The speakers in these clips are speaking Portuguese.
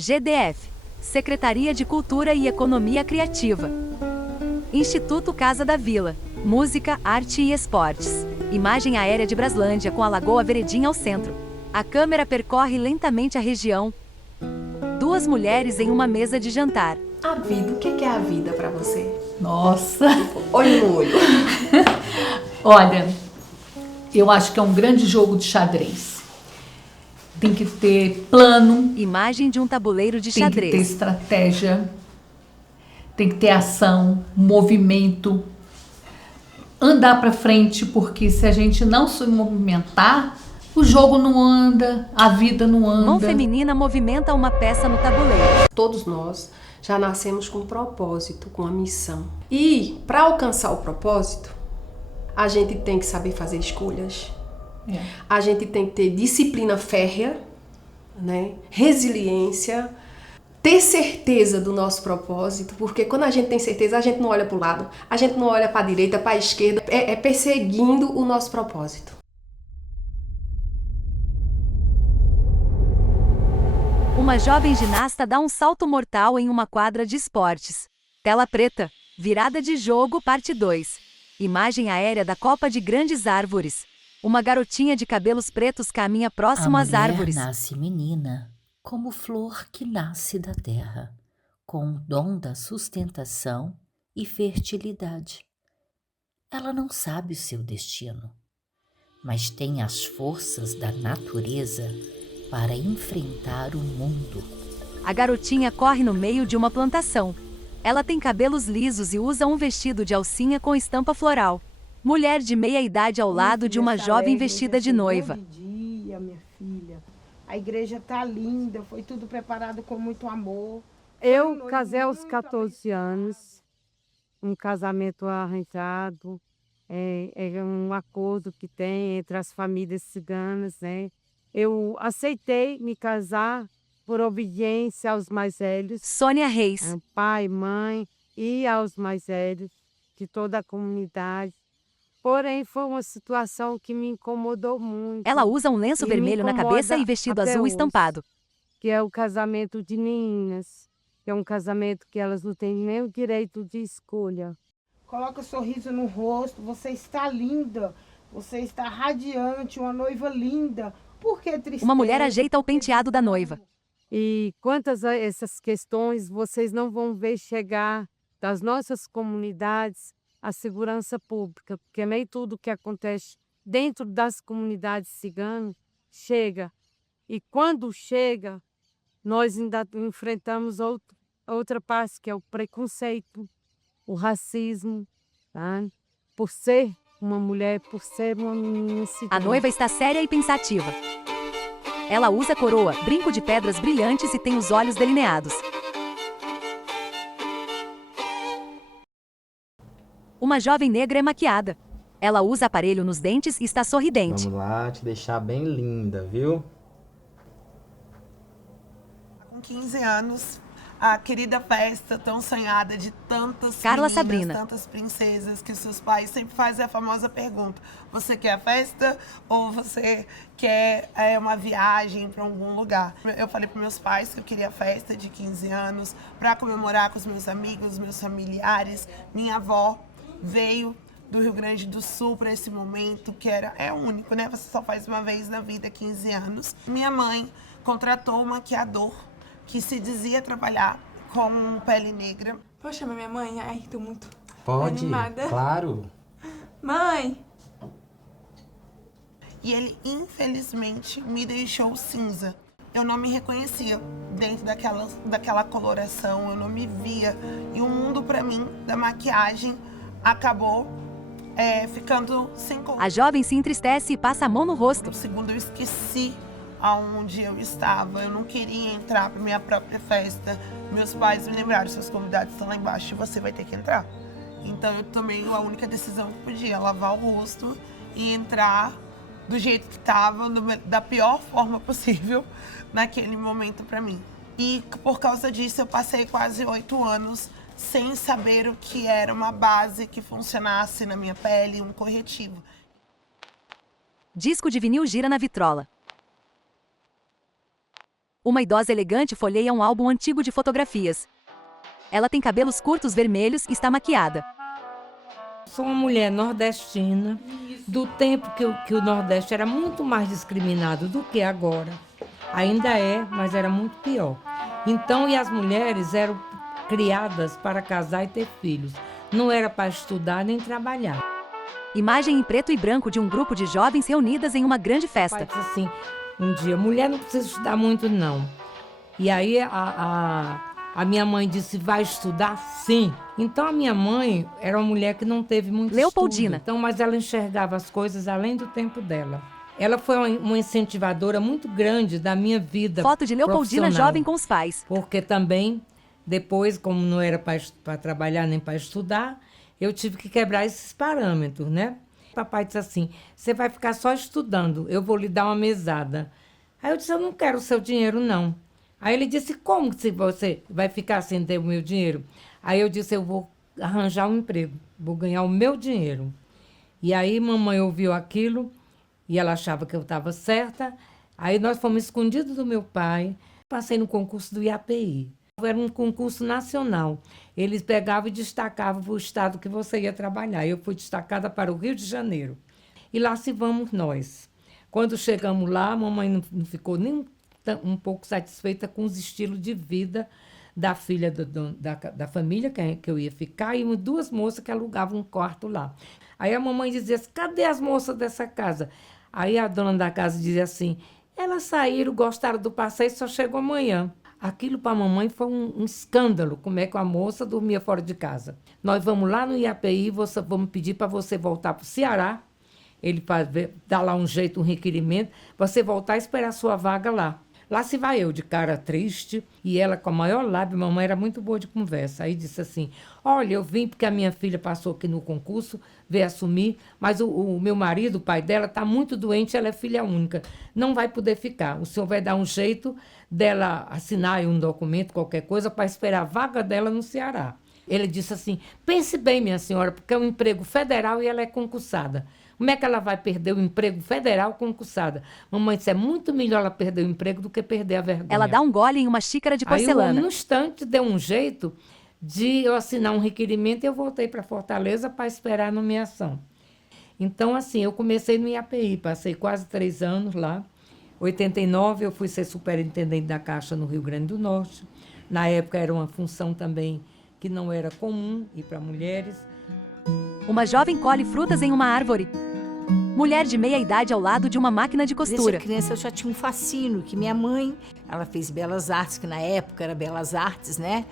GDF, Secretaria de Cultura e Economia Criativa. Instituto Casa da Vila, Música, Arte e Esportes. Imagem aérea de Braslândia com a Lagoa Veredinha ao centro. A câmera percorre lentamente a região. Duas mulheres em uma mesa de jantar. A vida, o que é a vida pra você? Nossa! Olho no olho. Olha, eu acho que é um grande jogo de xadrez. Tem que ter plano. Imagem de um tabuleiro de xadrez. Tem que ter estratégia. Tem que ter ação, movimento. Andar pra frente, porque se a gente não se movimentar, o jogo não anda, a vida não anda. Mão feminina movimenta uma peça no tabuleiro. Todos nós já nascemos com um propósito, com uma missão. E para alcançar o propósito, a gente tem que saber fazer escolhas. A gente tem que ter disciplina férrea, né? Resiliência, ter certeza do nosso propósito, porque quando a gente tem certeza, a gente não olha para o lado, a gente não olha para a direita, para a esquerda, é perseguindo o nosso propósito. Uma jovem ginasta dá um salto mortal em uma quadra de esportes. Tela preta, virada de jogo, parte 2. Imagem aérea da copa de grandes árvores. Uma garotinha de cabelos pretos caminha próximo às árvores. A mulher nasce menina, como flor que nasce da terra, com o dom da sustentação e fertilidade. Ela não sabe o seu destino, mas tem as forças da natureza para enfrentar o mundo. A garotinha corre no meio de uma plantação. Ela tem cabelos lisos e usa um vestido de alcinha com estampa floral. Mulher de meia idade ao lado de uma jovem vestida de noiva. Bom dia, minha filha. A igreja tá linda, foi tudo preparado com muito amor. Eu casei aos 14 anos, um casamento arranjado, é um acordo que tem entre as famílias ciganas, né? Eu aceitei me casar por obediência aos mais velhos. Sônia Reis. Pai, mãe e aos mais velhos de toda a comunidade. Porém, foi uma situação que me incomodou muito. Ela usa um lenço vermelho na cabeça e vestido azul estampado. Que é o casamento de meninas, que é um casamento que elas não têm nem o direito de escolha. Coloca sorriso no rosto, você está linda, você está radiante, uma noiva linda. Por que tristeza? Uma mulher ajeita o penteado da noiva. E quantas a essas questões vocês não vão ver chegar das nossas comunidades a segurança pública, porque nem tudo que acontece dentro das comunidades ciganas chega. E quando chega, nós ainda enfrentamos outra parte, que é o preconceito, o racismo, tá? Por ser uma mulher, por ser uma menina cigana. A noiva está séria e pensativa. Ela usa coroa, brinco de pedras brilhantes e tem os olhos delineados. Uma jovem negra é maquiada. Ela usa aparelho nos dentes e está sorridente. Vamos lá, te deixar bem linda, viu? Com 15 anos, a querida festa tão sonhada de tantas Carla meninas, Sabrina. tantas princesas, que seus pais sempre fazem a famosa pergunta: você quer a festa ou você quer uma viagem para algum lugar? Eu falei para meus pais que eu queria a festa de 15 anos para comemorar com os meus amigos, meus familiares. Minha avó veio do Rio Grande do Sul para esse momento, que é único, né? Você só faz uma vez na vida, 15 anos. Minha mãe contratou um maquiador que se dizia trabalhar com pele negra. Poxa, minha mãe, ai, tô muito animada. Claro. Mãe! E ele, infelizmente, me deixou cinza. Eu não me reconhecia dentro daquela coloração, eu não me via. E o mundo, pra mim, da maquiagem, acabou ficando sem cor. A jovem se entristece e passa a mão no rosto. No segundo, eu esqueci aonde eu estava. Eu não queria entrar para minha própria festa. Meus pais me lembraram: seus convidados estão lá embaixo e você vai ter que entrar. Então eu tomei a única decisão que podia: lavar o rosto e entrar do jeito que estava, da pior forma possível naquele momento para mim. E por causa disso eu passei quase 8 anos sem saber o que era uma base que funcionasse na minha pele, um corretivo. Disco de vinil gira na vitrola. Uma idosa elegante folheia um álbum antigo de fotografias. Ela tem cabelos curtos vermelhos e está maquiada. Sou uma mulher nordestina, do tempo que o Nordeste era muito mais discriminado do que agora. Ainda é, mas era muito pior. Então, e as mulheres eram criadas para casar e ter filhos. Não era para estudar nem trabalhar. Imagem em preto e branco de um grupo de jovens reunidas em uma grande festa. Disse assim, um dia, mulher não precisa estudar muito não. E aí a minha mãe disse, vai estudar? Sim. Então a minha mãe era uma mulher que não teve muito Leopoldina. estudo. Então, mas ela enxergava as coisas além do tempo dela. Ela foi uma incentivadora muito grande da minha vida. Foto de Leopoldina jovem com os pais. Porque também, depois, como não era para trabalhar nem para estudar, eu tive que quebrar esses parâmetros, né? Papai disse assim, você vai ficar só estudando, eu vou lhe dar uma mesada. Aí eu disse, eu não quero o seu dinheiro, não. Aí ele disse, como que você vai ficar sem ter o meu dinheiro? Aí eu disse, eu vou arranjar um emprego, vou ganhar o meu dinheiro. E aí mamãe ouviu aquilo e ela achava que eu estava certa. Aí nós fomos escondidos do meu pai, passei no concurso do IAPI. Era um concurso nacional. Eles pegavam e destacavam para o estado que você ia trabalhar. Eu fui destacada para o Rio de Janeiro. E lá se vamos nós. Quando chegamos lá, a mamãe não ficou nem um pouco satisfeita com os estilos de vida da filha da família que eu ia ficar e duas moças que alugavam um quarto lá. Aí a mamãe dizia assim, cadê as moças dessa casa? Aí a dona da casa dizia assim, elas saíram, gostaram do passeio, só chegou amanhã. Aquilo para a mamãe foi um escândalo, como é que a moça dormia fora de casa. Nós vamos lá no IAPI, vamos pedir para você voltar para o Ceará, ele dá lá um jeito, um requerimento, você voltar e esperar a sua vaga lá. Lá se vai eu, de cara triste, e ela com a maior lábia, mamãe era muito boa de conversa. Aí disse assim, olha, eu vim porque a minha filha passou aqui no concurso, veio assumir, mas o meu marido, o pai dela, está muito doente, ela é filha única, não vai poder ficar. O senhor vai dar um jeito dela assinar aí um documento, qualquer coisa, para esperar a vaga dela no Ceará. Ele disse assim, pense bem, minha senhora, porque é um emprego federal e ela é concursada. Como é que ela vai perder o emprego federal concursada? Mamãe disse, é muito melhor ela perder o emprego do que perder a vergonha. Ela dá um gole em uma xícara de porcelana. Aí, no instante, deu um jeito de eu assinar um requerimento e eu voltei para Fortaleza para esperar a nomeação. Então, assim, eu comecei no IAPI, passei quase 3 anos lá. Em 89, eu fui ser superintendente da Caixa no Rio Grande do Norte. Na época, era uma função também que não era comum ir para mulheres. Uma jovem colhe frutas em uma árvore. Mulher de meia idade ao lado de uma máquina de costura. Desde criança eu já tinha um fascínio, que minha mãe, ela fez Belas Artes, que na época era Belas Artes, né?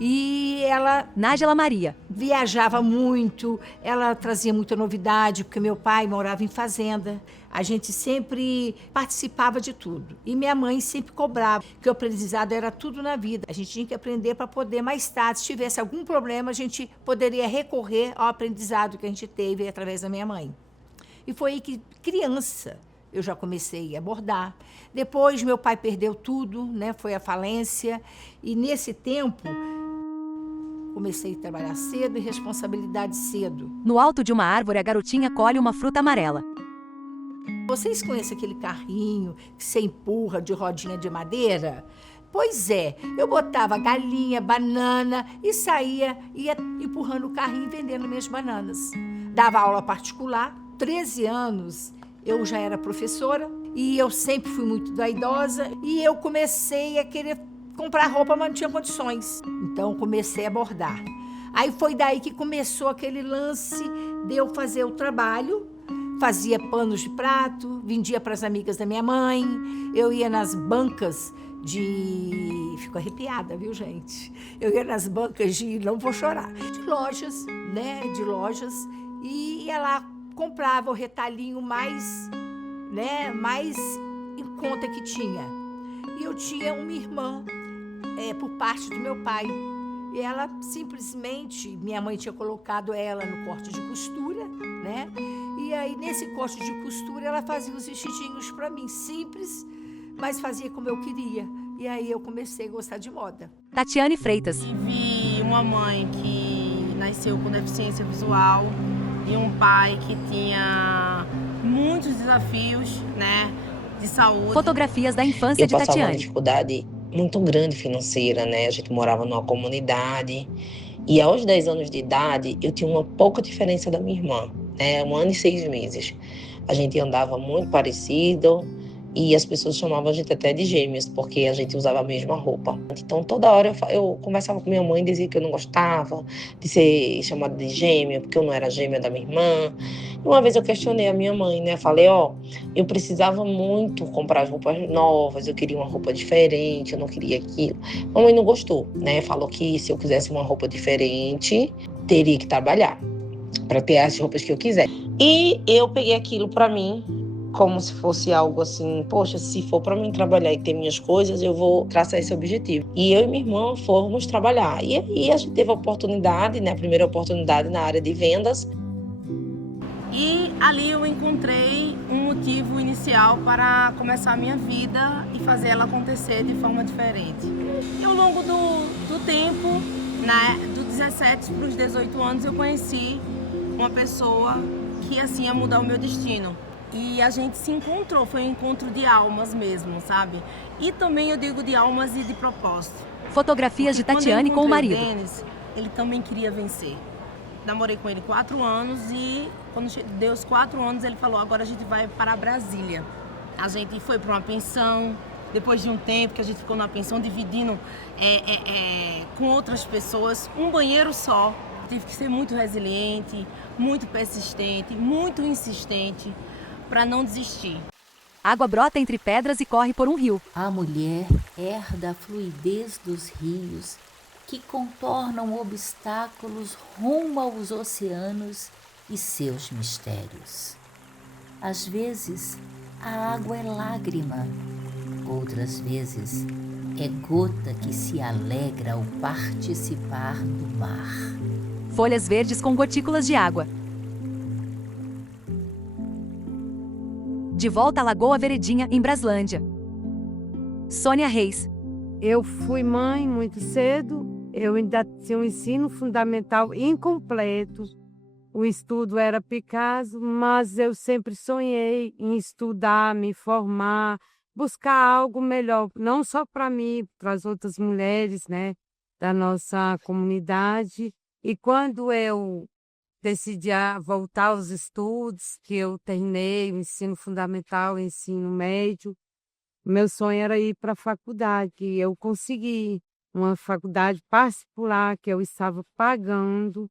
E ela... Nájila Maria. Viajava muito, ela trazia muita novidade, porque meu pai morava em fazenda. A gente sempre participava de tudo. E minha mãe sempre cobrava, que o aprendizado era tudo na vida. A gente tinha que aprender para poder, mais tarde, se tivesse algum problema, a gente poderia recorrer ao aprendizado que a gente teve através da minha mãe. E foi aí que, criança, eu já comecei a bordar. Depois, meu pai perdeu tudo, né? Foi à falência. E, nesse tempo, comecei a trabalhar cedo e responsabilidade cedo. No alto de uma árvore, a garotinha colhe uma fruta amarela. Vocês conhecem aquele carrinho que você empurra de rodinha de madeira? Pois é, eu botava galinha, banana e ia empurrando o carrinho e vendendo minhas bananas. Dava aula particular, 13 anos eu já era professora e eu sempre fui muito vaidosa e eu comecei a querer comprar roupa, mas não tinha condições. Então comecei a bordar. Aí foi daí que começou aquele lance de eu fazer o trabalho. Fazia panos de prato, vendia para as amigas da minha mãe. Eu ia nas bancas de... Fico arrepiada, viu, gente? Eu ia nas bancas de... Não vou chorar. De lojas, né? De lojas. E ia lá, comprava o retalhinho mais, né? Mais em conta que tinha. E eu tinha uma irmã, por parte do meu pai. E ela simplesmente... Minha mãe tinha colocado ela no corte de costura, né? E aí, nesse corte de costura, ela fazia os vestidinhos para mim, simples, mas fazia como eu queria. E aí eu comecei a gostar de moda. Tatiane Freitas. Tive uma mãe que nasceu com deficiência visual e um pai que tinha muitos desafios, né? de saúde. Fotografias da infância de Eu passava uma Tatiane. dificuldade muito grande financeira, né? A gente morava numa comunidade e aos 10 anos de idade eu tinha uma pouca diferença da minha irmã, né? 1 ano e 6 meses. A gente andava muito parecido e as pessoas chamavam a gente até de gêmeos, porque a gente usava a mesma roupa. Então toda hora eu conversava com minha mãe e dizia que eu não gostava de ser chamada de gêmea, porque eu não era gêmea da minha irmã. E uma vez eu questionei a minha mãe, né? Falei, eu precisava muito comprar roupas novas, eu queria uma roupa diferente, eu não queria aquilo. A mãe não gostou, né? Falou que se eu quisesse uma roupa diferente, teria que trabalhar para ter as roupas que eu quiser. E eu peguei aquilo para mim como se fosse algo assim, poxa, se for para mim trabalhar e ter minhas coisas, eu vou traçar esse objetivo. E eu e minha irmã fomos trabalhar. E aí a gente teve a oportunidade, né? A primeira oportunidade na área de vendas. E ali eu encontrei um motivo inicial para começar a minha vida e fazer ela acontecer de forma diferente. E ao longo do tempo, né, do 17 para os 18 anos, eu conheci uma pessoa que assim ia mudar o meu destino. E a gente se encontrou, foi um encontro de almas mesmo, sabe? E também eu digo de almas e de propósito. Fotografias de Tatiane com o marido. Denis, ele também queria vencer. Namorei com ele 4 anos e quando deu os 4 anos ele falou, agora a gente vai para Brasília. A gente foi para uma pensão, depois de um tempo que a gente ficou numa pensão dividindo com outras pessoas, um banheiro só. Tive que ser muito resiliente, muito persistente, muito insistente para não desistir. Água brota entre pedras e corre por um rio. A mulher herda a fluidez dos rios que contornam obstáculos rumo aos oceanos e seus mistérios. Às vezes, a água é lágrima, outras vezes é gota que se alegra ao participar do mar. Folhas verdes com gotículas de água. De volta à Lagoa Veredinha, em Braslândia. Sônia Reis. Eu fui mãe muito cedo, eu ainda tinha um ensino fundamental incompleto. O estudo era Picasso, mas eu sempre sonhei em estudar, me formar, buscar algo melhor, não só para mim, para as outras mulheres, né, da nossa comunidade. E quando eu decidi voltar aos estudos, que eu terminei o ensino fundamental, o ensino médio, meu sonho era ir para a faculdade, e eu consegui uma faculdade particular que eu estava pagando.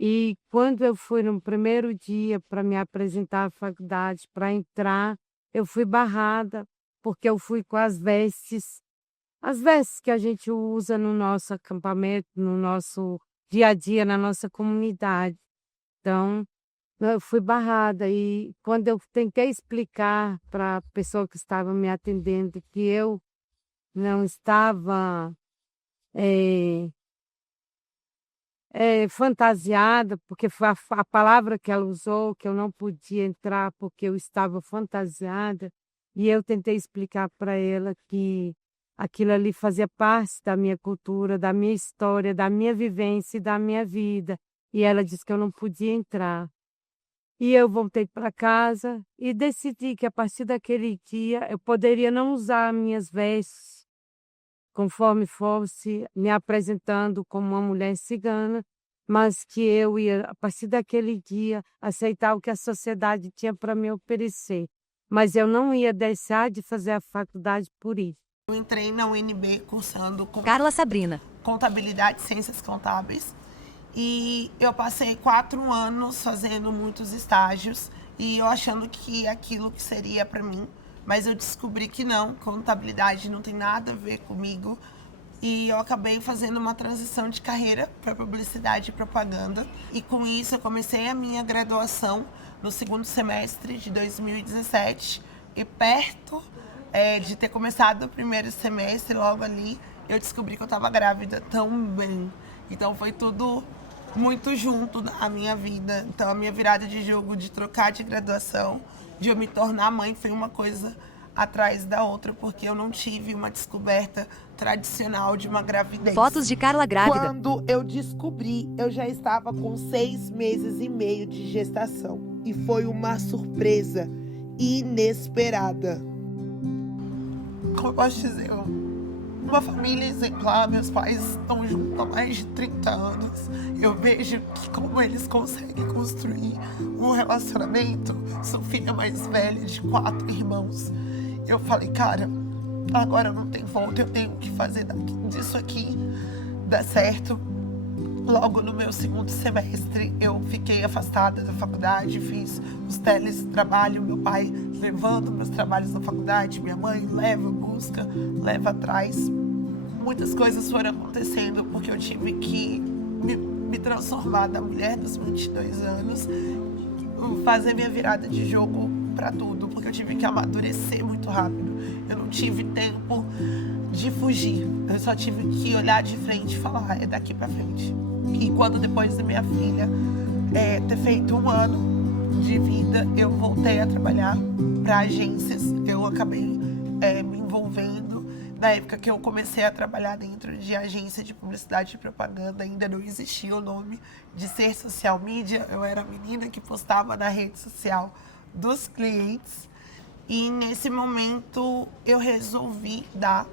E quando eu fui no primeiro dia para me apresentar à faculdade, para entrar, eu fui barrada, porque eu fui com as vestes que a gente usa no nosso acampamento, no nosso dia a dia, na nossa comunidade. Então, eu fui barrada e quando eu tentei explicar para a pessoa que estava me atendendo que eu não estava fantasiada, porque foi a palavra que ela usou, que eu não podia entrar porque eu estava fantasiada, e eu tentei explicar para ela que aquilo ali fazia parte da minha cultura, da minha história, da minha vivência e da minha vida. E ela disse que eu não podia entrar. E eu voltei para casa e decidi que a partir daquele dia eu poderia não usar minhas vestes conforme fosse me apresentando como uma mulher cigana, mas que eu ia, a partir daquele dia, aceitar o que a sociedade tinha para me oferecer. Mas eu não ia deixar de fazer a faculdade por isso. Eu entrei na UNB cursando Carla Sabrina. Contabilidade e Ciências Contábeis. E eu passei 4 anos fazendo muitos estágios e eu achando que aquilo que seria para mim, mas eu descobri que não, contabilidade não tem nada a ver comigo e eu acabei fazendo uma transição de carreira para publicidade e propaganda e com isso eu comecei a minha graduação no 2º semestre de 2017 e perto de ter começado o 1º semestre, logo ali eu descobri que eu estava grávida também. Então foi tudo muito junto na minha vida. Então a minha virada de jogo de trocar de graduação, de eu me tornar mãe, foi uma coisa atrás da outra, porque eu não tive uma descoberta tradicional de uma gravidez. Fotos de Carla grávida. Quando eu descobri, eu já estava com 6 meses e meio de gestação. E foi uma surpresa inesperada. como eu posso dizer, uma família exemplar. Meus pais estão juntos há mais de 30 anos. Eu vejo que como eles conseguem construir um relacionamento. Sou filha mais velha de 4 irmãos. Eu falei, cara, agora não tem volta, eu tenho que fazer disso aqui dar certo. Logo no meu 2º semestre, eu fiquei afastada da faculdade, fiz os teletrabalho, meu pai levando meus trabalhos na faculdade, minha mãe leva, busca, leva atrás. Muitas coisas foram acontecendo porque eu tive que me transformar da mulher dos 22 anos, fazer minha virada de jogo para tudo, porque eu tive que amadurecer muito rápido. Eu não tive tempo de fugir, eu só tive que olhar de frente e falar, é daqui para frente. E quando depois da minha filha ter feito 1 ano de vida, eu voltei a trabalhar para agências. Eu acabei me envolvendo. Na época que eu comecei a trabalhar dentro de agência de publicidade e propaganda, ainda não existia o nome de ser social media. Eu era a menina que postava na rede social dos clientes. E nesse momento eu resolvi dar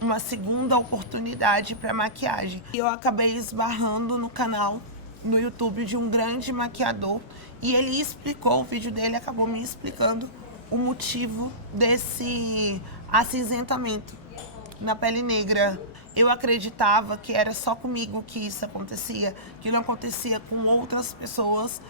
uma segunda oportunidade para maquiagem. Eu acabei esbarrando no canal no YouTube de um grande maquiador e ele explicou, o vídeo dele acabou me explicando o motivo desse acinzentamento na pele negra. Eu acreditava que era só comigo que isso acontecia, que não acontecia com outras pessoas.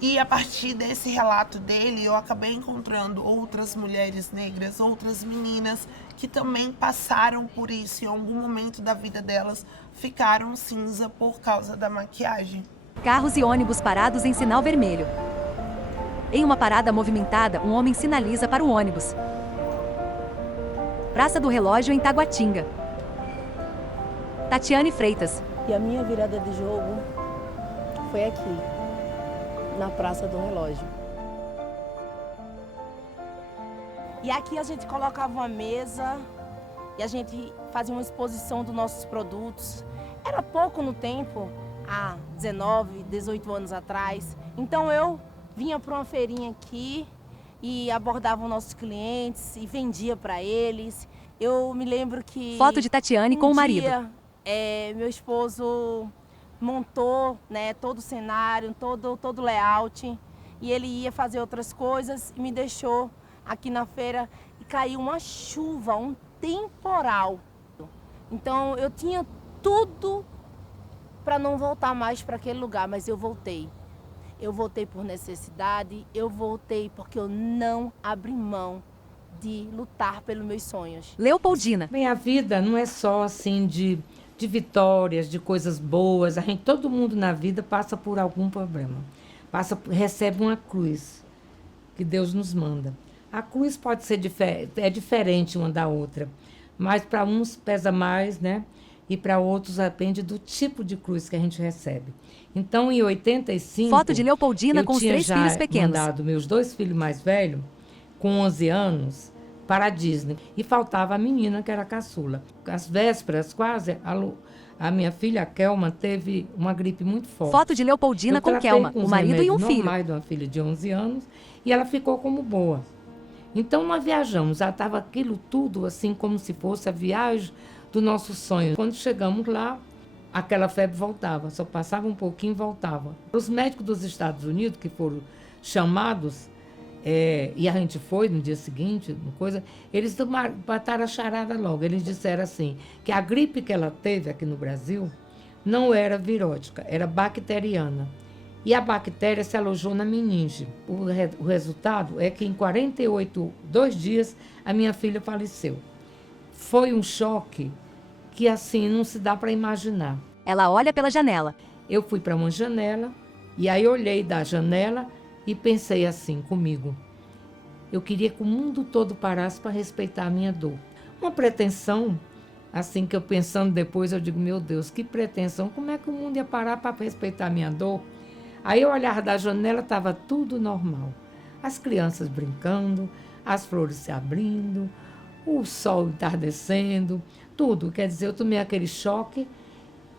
E a partir desse relato dele, eu acabei encontrando outras mulheres negras, outras meninas que também passaram por isso. Em algum momento da vida delas, ficaram cinza por causa da maquiagem. Carros e ônibus parados em sinal vermelho. Em uma parada movimentada, um homem sinaliza para o ônibus. Praça do Relógio em Taguatinga. Tatiane Freitas. E a minha virada de jogo foi aqui, na Praça do Relógio. E aqui a gente colocava uma mesa e a gente fazia uma exposição dos nossos produtos. Era pouco no tempo, há 19, 18 anos atrás. Então eu vinha para uma feirinha aqui e abordava os nossos clientes e vendia para eles. Eu me lembro que... Foto de Tatiane com o marido. Meu esposo montou, né, todo o cenário, todo o layout, e ele ia fazer outras coisas e me deixou aqui na feira e caiu uma chuva, um temporal. Então eu tinha tudo para não voltar mais para aquele lugar, mas eu voltei. Eu voltei por necessidade, eu voltei porque eu não abri mão de lutar pelos meus sonhos. Leopoldina. Bem, a vida não é só assim de vitórias, de coisas boas. Todo mundo na vida passa por algum problema. Recebe uma cruz que Deus nos manda. A cruz pode ser diferente uma da outra, mas para uns pesa mais, né? E para outros depende do tipo de cruz que a gente recebe. Então, em 85... Foto de Leopoldina com os 3 filhos pequenos. Eu tinha mandado meus 2 filhos mais velhos, com 11 anos, para a Disney. E faltava a menina, que era a caçula. Às vésperas, quase, a minha filha, a Kelma, teve uma gripe muito forte. Foto de Leopoldina com Kelma, o marido e um filho. Mais de uma filha de 11 anos, e ela ficou como boa. Então, nós viajamos. Já estava aquilo tudo, assim, como se fosse a viagem do nosso sonho. Quando chegamos lá, aquela febre voltava. Só passava um pouquinho e voltava. Os médicos dos Estados Unidos, que foram chamados... e a gente foi no dia seguinte, eles botaram a charada logo. Eles disseram assim, que a gripe que ela teve aqui no Brasil não era virótica, era bacteriana. E a bactéria se alojou na meninge. O resultado é que em 2 dias, a minha filha faleceu. Foi um choque que assim não se dá para imaginar. Ela olha pela janela. Eu fui para uma janela e aí olhei da janela e pensei assim comigo, eu queria que o mundo todo parasse para respeitar a minha dor. Uma pretensão, assim que eu pensando depois, eu digo, meu Deus, que pretensão, como é que o mundo ia parar para respeitar a minha dor? Aí eu olhava da janela, estava tudo normal. As crianças brincando, as flores se abrindo, o sol entardecendo, tudo. Quer dizer, eu tomei aquele choque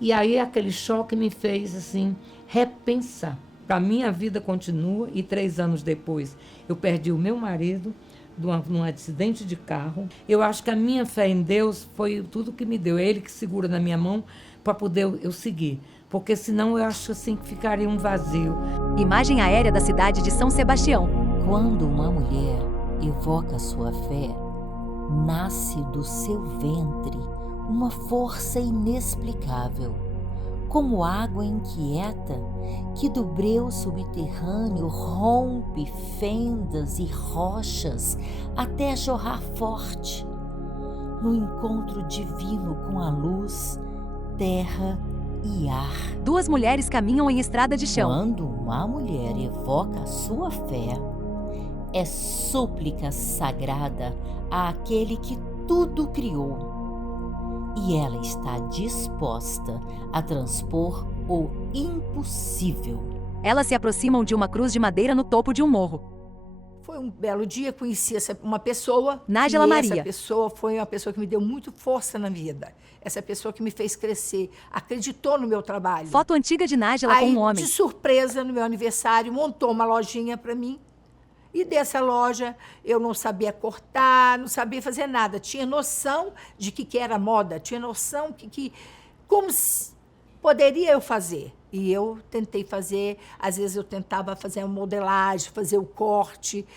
e aí aquele choque me fez assim repensar. A minha vida continua e 3 anos depois eu perdi o meu marido, num acidente de carro. Eu acho que a minha fé em Deus foi tudo que me deu. É Ele que segura na minha mão para poder eu seguir. Porque senão eu acho assim que ficaria um vazio. Imagem aérea da cidade de São Sebastião. Quando uma mulher evoca sua fé, nasce do seu ventre uma força inexplicável, como água inquieta que do breu subterrâneo rompe fendas e rochas até jorrar forte, no encontro divino com a luz, terra e ar. Duas mulheres caminham em estrada de chão. Quando uma mulher evoca a sua fé, é súplica sagrada àquele que tudo criou. E ela está disposta a transpor o impossível. Elas se aproximam de uma cruz de madeira no topo de um morro. Foi um belo dia, conheci uma pessoa. Nájila Maria. Essa pessoa foi uma pessoa que me deu muito força na vida. Essa pessoa que me fez crescer, acreditou no meu trabalho. Foto antiga de Nájila com um homem. De surpresa, no meu aniversário, montou uma lojinha para mim. E dessa loja eu não sabia cortar, não sabia fazer nada. Tinha noção de que era moda, tinha noção como poderia eu fazer. E eu tentei fazer, às vezes eu tentava fazer a modelagem, fazer o corte,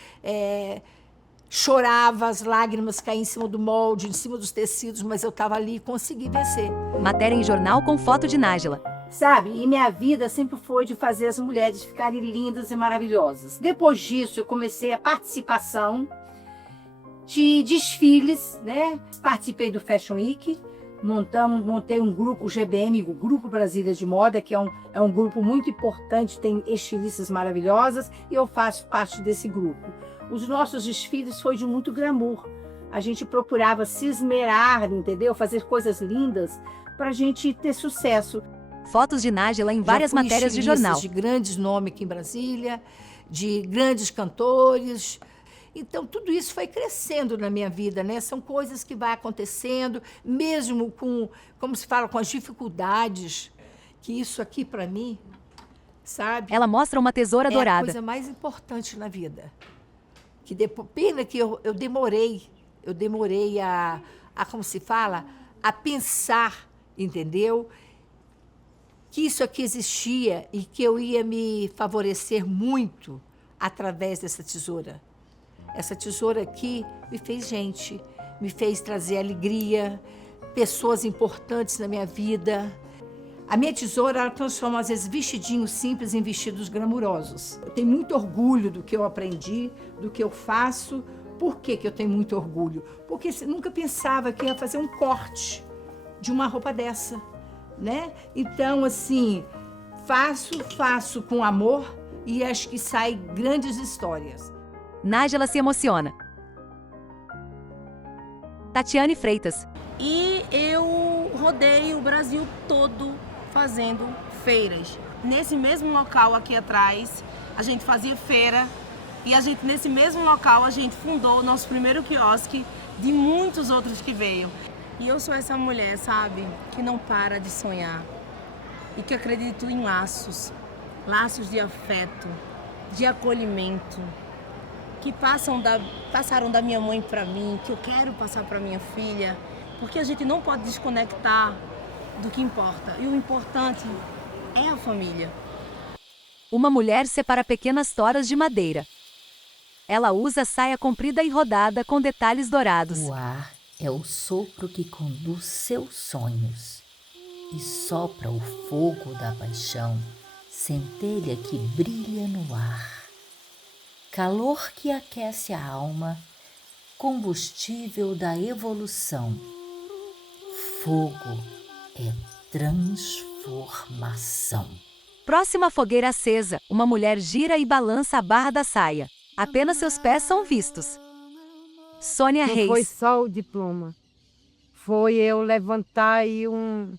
chorava, as lágrimas caíam em cima do molde, em cima dos tecidos, mas eu estava ali e consegui vencer. Matéria em jornal com foto de Nájila. Sabe, e minha vida sempre foi de fazer as mulheres ficarem lindas e maravilhosas. Depois disso, eu comecei a participação de desfiles, né? Participei do Fashion Week, montei um grupo, o GBM, o Grupo Brasília de Moda, que é um grupo muito importante, tem estilistas maravilhosas, e eu faço parte desse grupo. Os nossos desfiles foi de muito glamour. A gente procurava se esmerar, entendeu? Fazer coisas lindas para a gente ter sucesso. Fotos de Nájila em várias matérias de jornal. De grandes nomes aqui em Brasília, de grandes cantores. Então, tudo isso foi crescendo na minha vida, né? São coisas que vai acontecendo, mesmo com, como se fala, com as dificuldades, que isso aqui, para mim, sabe? Ela mostra uma tesoura dourada. É a coisa mais importante na vida. Que pena que eu demorei a, como se fala, a pensar, entendeu? Que isso aqui existia e que eu ia me favorecer muito através dessa tesoura. Essa tesoura aqui me fez gente, me fez trazer alegria, pessoas importantes na minha vida. A minha tesoura, ela transforma, às vezes, vestidinhos simples em vestidos glamurosos. Eu tenho muito orgulho do que eu aprendi, do que eu faço. Por que eu tenho muito orgulho? Porque você nunca pensava que ia fazer um corte de uma roupa dessa. Né? Então, assim, faço com amor e acho que saem grandes histórias. Nájila se emociona. Tatiane Freitas. E eu rodei o Brasil todo fazendo feiras. Nesse mesmo local aqui atrás, a gente fazia feira e nesse mesmo local, a gente fundou o nosso primeiro quiosque de muitos outros que veio. E eu sou essa mulher, sabe, que não para de sonhar e que acredito em laços de afeto, de acolhimento, que passaram da minha mãe para mim, que eu quero passar para minha filha, porque a gente não pode desconectar do que importa. E o importante é a família. Uma mulher separa pequenas toras de madeira. Ela usa saia comprida e rodada com detalhes dourados. O ar é o sopro que conduz seus sonhos e sopra o fogo da paixão, centelha que brilha no ar. Calor que aquece a alma, combustível da evolução. Fogo é transformação. Próxima fogueira acesa, uma mulher gira e balança a barra da saia. Apenas seus pés são vistos. Sônia Reis. Não foi só o diploma. Foi eu levantar aí um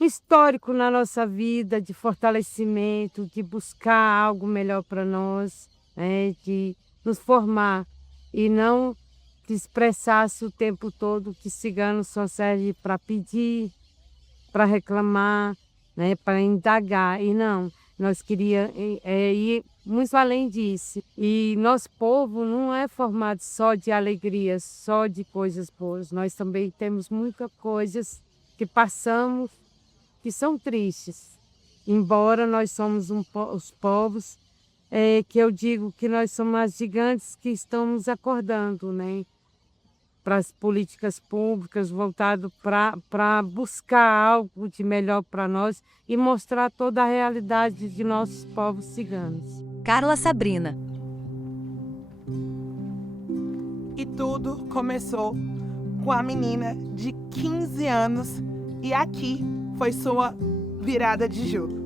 histórico na nossa vida de fortalecimento, de buscar algo melhor para nós, de nos formar e não que expressasse o tempo todo que cigano só serve para pedir, para reclamar, para indagar. E não, Nós queríamos ir muito além disso. E nosso povo não é formado só de alegrias, só de coisas boas. Nós também temos muitas coisas que passamos que são tristes. Embora nós somos os povos que eu digo que nós somos as gigantes que estamos acordando, né? Para as políticas públicas, voltado para buscar algo de melhor para nós e mostrar toda a realidade de nossos povos ciganos. Carla Sabrina. E tudo começou com a menina de 15 anos e aqui foi sua virada de jogo.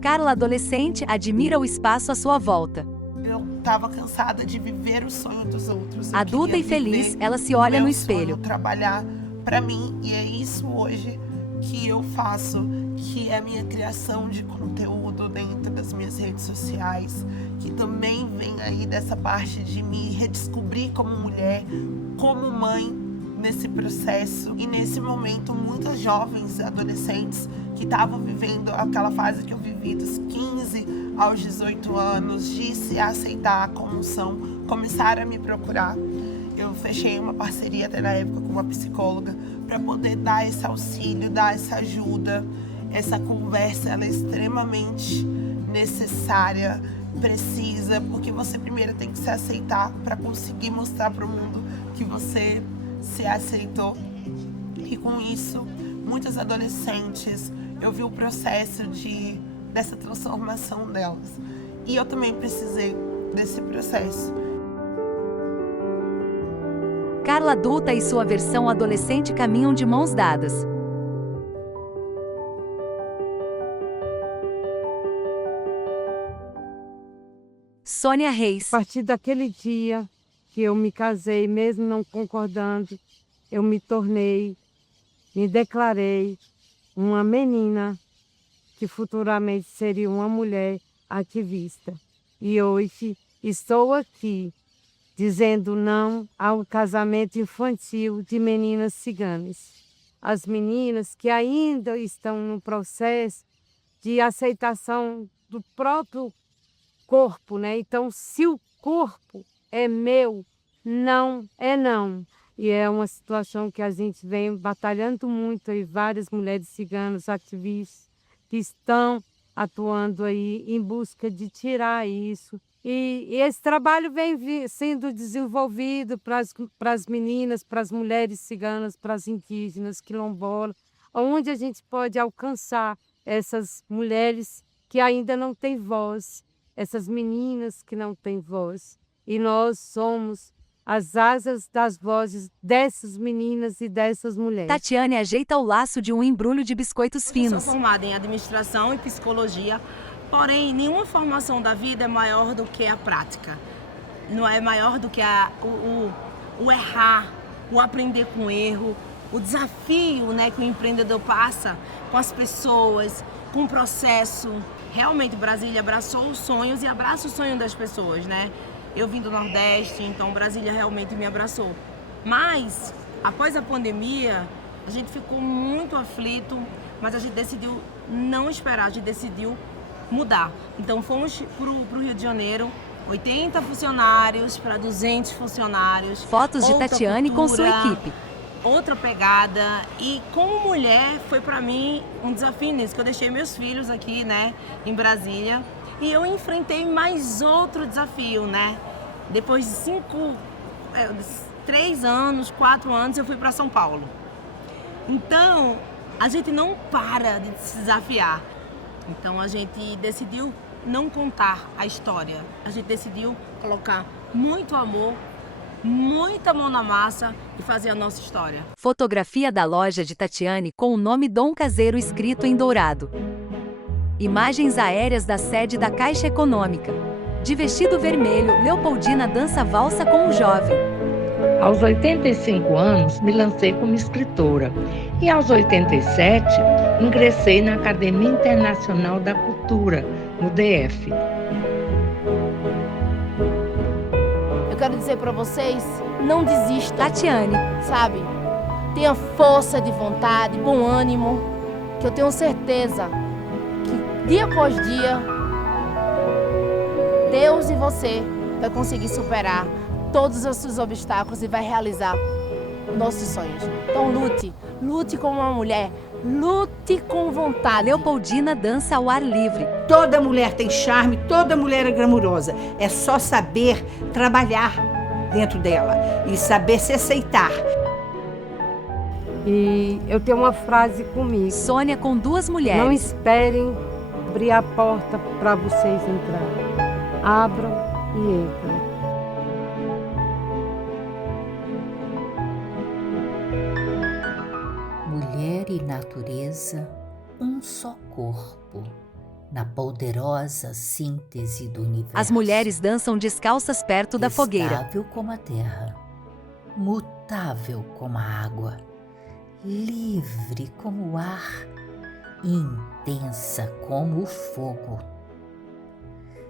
Carla adolescente admira o espaço à sua volta. Eu estava cansada de viver o sonho dos outros. Adulta e feliz, ela se olha no espelho. Trabalhar para mim, e é isso hoje que eu faço, que é a minha criação de conteúdo dentro das minhas redes sociais, que também vem aí dessa parte de me redescobrir como mulher, como mãe nesse processo. E nesse momento, muitas jovens adolescentes que estavam vivendo aquela fase que eu vivi dos 15 aos 18 anos, de se aceitar como são, começaram a me procurar. Eu fechei uma parceria até na época com uma psicóloga para poder dar esse auxílio, dar essa ajuda. Essa conversa ela é extremamente necessária, precisa, porque você primeiro tem que se aceitar para conseguir mostrar para o mundo que você se aceitou. E com isso, muitas adolescentes, eu vi o processo dessa transformação delas. E eu também precisei desse processo. Carla adulta e sua versão adolescente caminham de mãos dadas. Sônia Reis. A partir daquele dia que eu me casei, mesmo não concordando, eu me declarei uma menina que futuramente seria uma mulher ativista. E hoje estou aqui dizendo não ao casamento infantil de meninas ciganas. As meninas que ainda estão no processo de aceitação do próprio corpo, né? Então, se o corpo é meu, não é não. E é uma situação que a gente vem batalhando muito aí, várias mulheres ciganas ativistas que estão atuando aí em busca de tirar isso. E esse trabalho vem sendo desenvolvido para as meninas, para as mulheres ciganas, para as indígenas, quilombolas, onde a gente pode alcançar essas mulheres que ainda não têm voz, essas meninas que não têm voz. E nós somos as asas das vozes dessas meninas e dessas mulheres. Tatiane ajeita o laço de um embrulho de biscoitos finos. Eu sou formada em administração e psicologia, porém, nenhuma formação da vida é maior do que a prática. Não é maior do que o errar, o aprender com o erro, o desafio, né, que o empreendedor passa com as pessoas, com o processo. Realmente, Brasília abraçou os sonhos e abraça o sonho das pessoas, né? Eu vim do Nordeste, então Brasília realmente me abraçou. Mas, após a pandemia, a gente ficou muito aflito, mas a gente decidiu não esperar, a gente decidiu mudar. Então fomos para o Rio de Janeiro, 80 funcionários para 200 funcionários. Fotos de Tatiane com sua equipe. Outra pegada. E como mulher, foi para mim um desafio nisso, que eu deixei meus filhos aqui, né, em Brasília. E eu enfrentei mais outro desafio, né? Depois de 3 anos, 4 anos, eu fui para São Paulo. Então, a gente não para de se desafiar. Então, a gente decidiu não contar a história. A gente decidiu colocar muito amor, muita mão na massa e fazer a nossa história. Fotografia da loja de Tatiane com o nome Dom Caseiro escrito em dourado. Imagens aéreas da sede da Caixa Econômica. De vestido vermelho, Leopoldina dança valsa com um jovem. Aos 85 anos, me lancei como escritora. E aos 87, ingressei na Academia Internacional da Cultura, no DF. Eu quero dizer para vocês, não desistam. Tatiane. Sabe? Tenha força de vontade, bom ânimo, que eu tenho certeza que dia após dia, Deus e você vai conseguir superar todos os seus obstáculos e vai realizar nossos sonhos. Então lute como uma mulher, lute com vontade. Leopoldina dança ao ar livre. Toda mulher tem charme, toda mulher é glamurosa. É só saber trabalhar dentro dela e saber se aceitar. E eu tenho uma frase comigo. Sônia com duas mulheres. Não esperem abrir a porta para vocês entrarem. Abram e entrem. Mulher e natureza, um só corpo, na poderosa síntese do universo. As mulheres dançam descalças perto da fogueira. Estável como a terra, mutável como a água, livre como o ar, intensa como o fogo.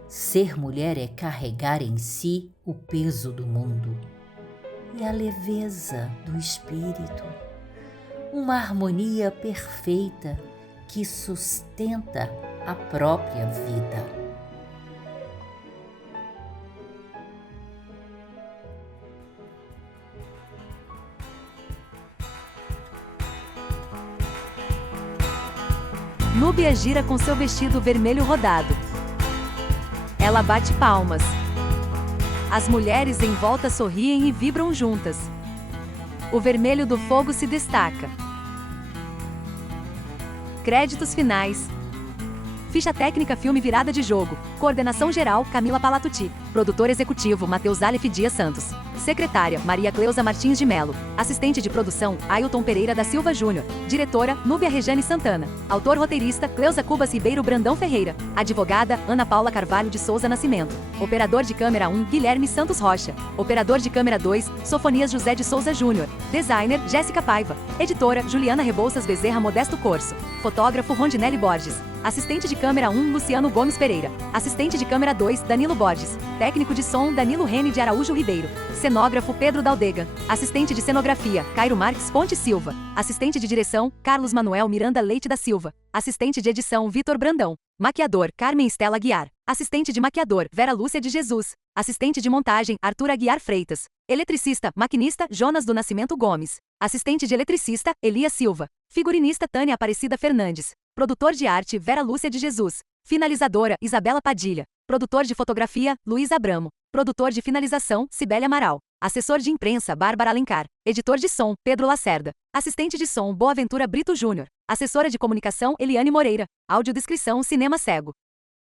Ser mulher é carregar em si o peso do mundo e a leveza do espírito. Uma harmonia perfeita que sustenta a própria vida. Núbia gira com seu vestido vermelho rodado. Ela bate palmas. As mulheres em volta sorriem e vibram juntas. O vermelho do fogo se destaca. Créditos finais. Ficha técnica filme Virada de Jogo. Coordenação geral Camila Palatucci. Produtor executivo Matheus Aleph Dias Santos. Secretária Maria Cleusa Martins de Melo. Assistente de produção Ailton Pereira da Silva Júnior. Diretora Núbia Rejane Santana. Autor roteirista Cleusa Cubas Ribeiro Brandão Ferreira. Advogada Ana Paula Carvalho de Souza Nascimento. Operador de câmera 1 Guilherme Santos Rocha. Operador de câmera 2 Sofonias José de Souza Júnior. Designer Jéssica Paiva. Editora Juliana Rebouças Bezerra Modesto Corso. Fotógrafo Rondinelli Borges. Assistente de câmera 1 Luciano Gomes Pereira. Assistente de câmera 2 Danilo Borges. Técnico de som Danilo Rene de Araújo Ribeiro. Cenógrafo Pedro Daldega. Assistente de cenografia Cairo Marques Ponte Silva. Assistente de direção Carlos Manuel Miranda Leite da Silva. Assistente de edição Vitor Brandão. Maquiador Carmen Estela Guiar. Assistente de maquiador Vera Lúcia de Jesus. Assistente de montagem Arthur Aguiar Freitas. Eletricista maquinista Jonas do Nascimento Gomes. Assistente de eletricista Elias Silva. Figurinista Tânia Aparecida Fernandes. Produtor de arte Vera Lúcia de Jesus. Finalizadora Isabela Padilha. Produtor de fotografia Luiz Abramo. Produtor de finalização Cibele Amaral. Assessor de imprensa Bárbara Alencar. Editor de som Pedro Lacerda. Assistente de som Boaventura Brito Júnior. Assessora de comunicação Eliane Moreira. Audiodescrição Cinema Cego.